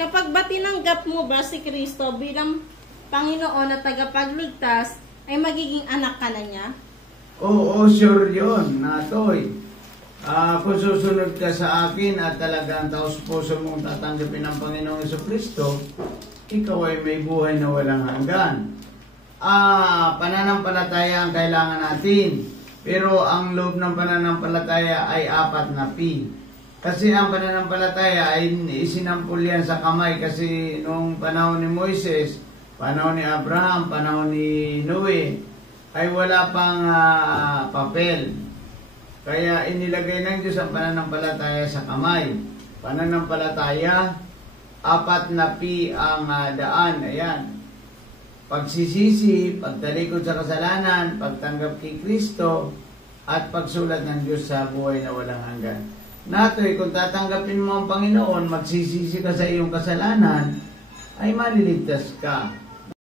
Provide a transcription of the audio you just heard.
kapag ba tinanggap mo ba si Kristo bilang Panginoon at tagapagligtas, ay magiging anak ka na niya? Oo, sure yun, Natoy. Kung susunod ka sa akin at talagang taos-puso mong tatanggapin ang Panginoong Jesucristo, ikaw ay may buhay na walang hanggan. Pananampalataya ang kailangan natin. Pero ang loob ng pananampalataya ay 4 na P. Kasi ang pananampalataya ay isinampul yan sa kamay. Kasi nung panahon ni Moises, panahon ni Abraham, panahon ni Noe, ay wala pang papel. Kaya inilagay ng Diyos ang pananampalataya sa kamay. Pananampalataya, 4 na P ang daan. Ayan. Pagsisisi, pagtalikod sa kasalanan, pagtanggap kay Kristo, at pagsulat ng Diyos sa buhay na walang hanggan. Natoy, kung tatanggapin mo ang Panginoon, magsisisi ka sa iyong kasalanan, ay maliligtas ka.